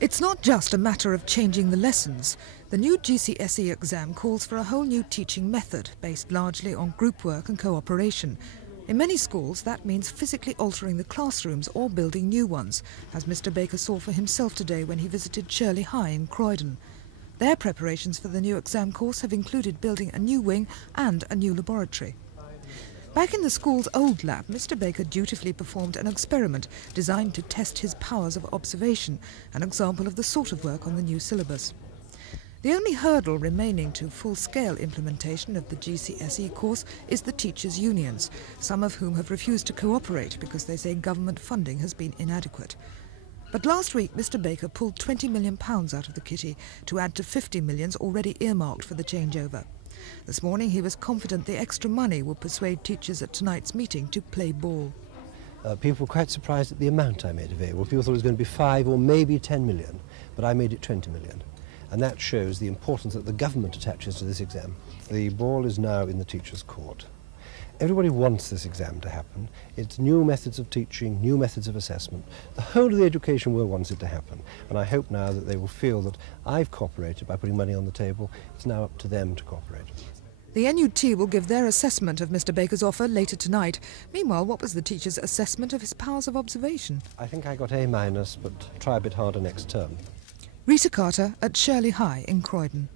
It's not just a matter of changing the lessons. The new GCSE exam calls for a whole new teaching method based largely on group work and cooperation. In many schools, that means physically altering the classrooms or building new ones, as Mr. Baker saw for himself today when he visited Shirley High in Croydon. Their preparations for the new exam course have included building a new wing and a new laboratory. Back in the school's old lab, Mr. Baker dutifully performed an experiment designed to test his powers of observation, an example of the sort of work on the new syllabus. The only hurdle remaining to full-scale implementation of the GCSE course is the teachers' unions, some of whom have refused to cooperate because they say government funding has been inadequate. But last week, Mr. Baker pulled £20 million out of the kitty to add to £50 million already earmarked for the changeover. This morning he was confident the extra money would persuade teachers at tonight's meeting to play ball. People were quite surprised at the amount I made available. People thought it was going to be 5 or maybe 10 million, but I made it 20 million. And that shows the importance that the government attaches to this exam. The ball is now in the teachers' court. Everybody wants this exam to happen. It's new methods of teaching, new methods of assessment. The whole of the education world wants it to happen. And I hope now that they will feel that I've cooperated by putting money on the table. It's now up to them to cooperate. The NUT will give their assessment of Mr. Baker's offer later tonight. Meanwhile, what was the teacher's assessment of his powers of observation? I think I got A-, but try a bit harder next term. Rita Carter at Shirley High in Croydon.